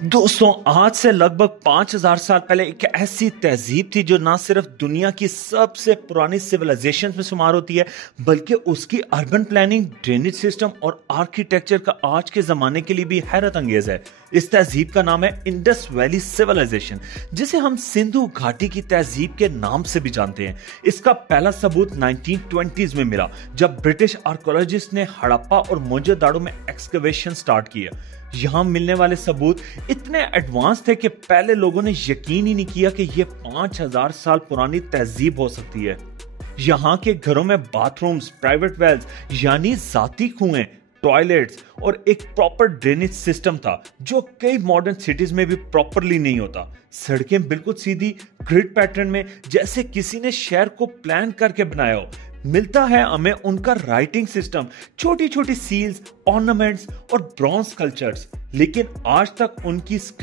दोस्तों, आज से लगभग 5000 साल पहले एक ऐसी तहजीब थी जो ना सिर्फ दुनिया की सबसे पुरानी सिविलाइजेशन में शुमार होती है, बल्कि उसकी अर्बन प्लानिंग, ड्रेनेज सिस्टम और आर्किटेक्चर का आज के जमाने के लिए भी हैरत अंगेज है। इस तहजीब का नाम है इंडस वैली सिविलाइजेशन, जिसे हम सिंधु घाटी की तहजीब के नाम से भी जानते हैं। इसका पहला सबूत 1920s में मिला, जब ब्रिटिश आर्कोलॉजिस्ट ने हड़प्पा और मोहनजोदड़ो में एक्सकवेशन स्टार्ट किया। यहां मिलने वाले सबूत इतने एडवांस थे कि पहले लोगों ने यकीन ही नहीं किया कि यह 5000 साल पुरानी तहजीब हो सकती है। यहां के घरों में बाथरूम्स, प्राइवेट वेल्स यानी जाती कुएं, टॉयलेट्स और एक प्रॉपर ड्रेनेज सिस्टम था, जो कई मॉडर्न सिटीज में भी प्रॉपरली नहीं होता। सड़कें बिल्कुल सीधी, ग्रिड पैटर्न में, जैसे किसी ने शहर को प्लान करके बनाया हो। मिलता है हमें उनका राइटिंग सिस्टम, छोटी छोटी सील्स, ऑर्नामेंट्स और ब्रॉन्ज स्कल्पचर्स, लेकिन आज तक उनकी स्क्रिप्ट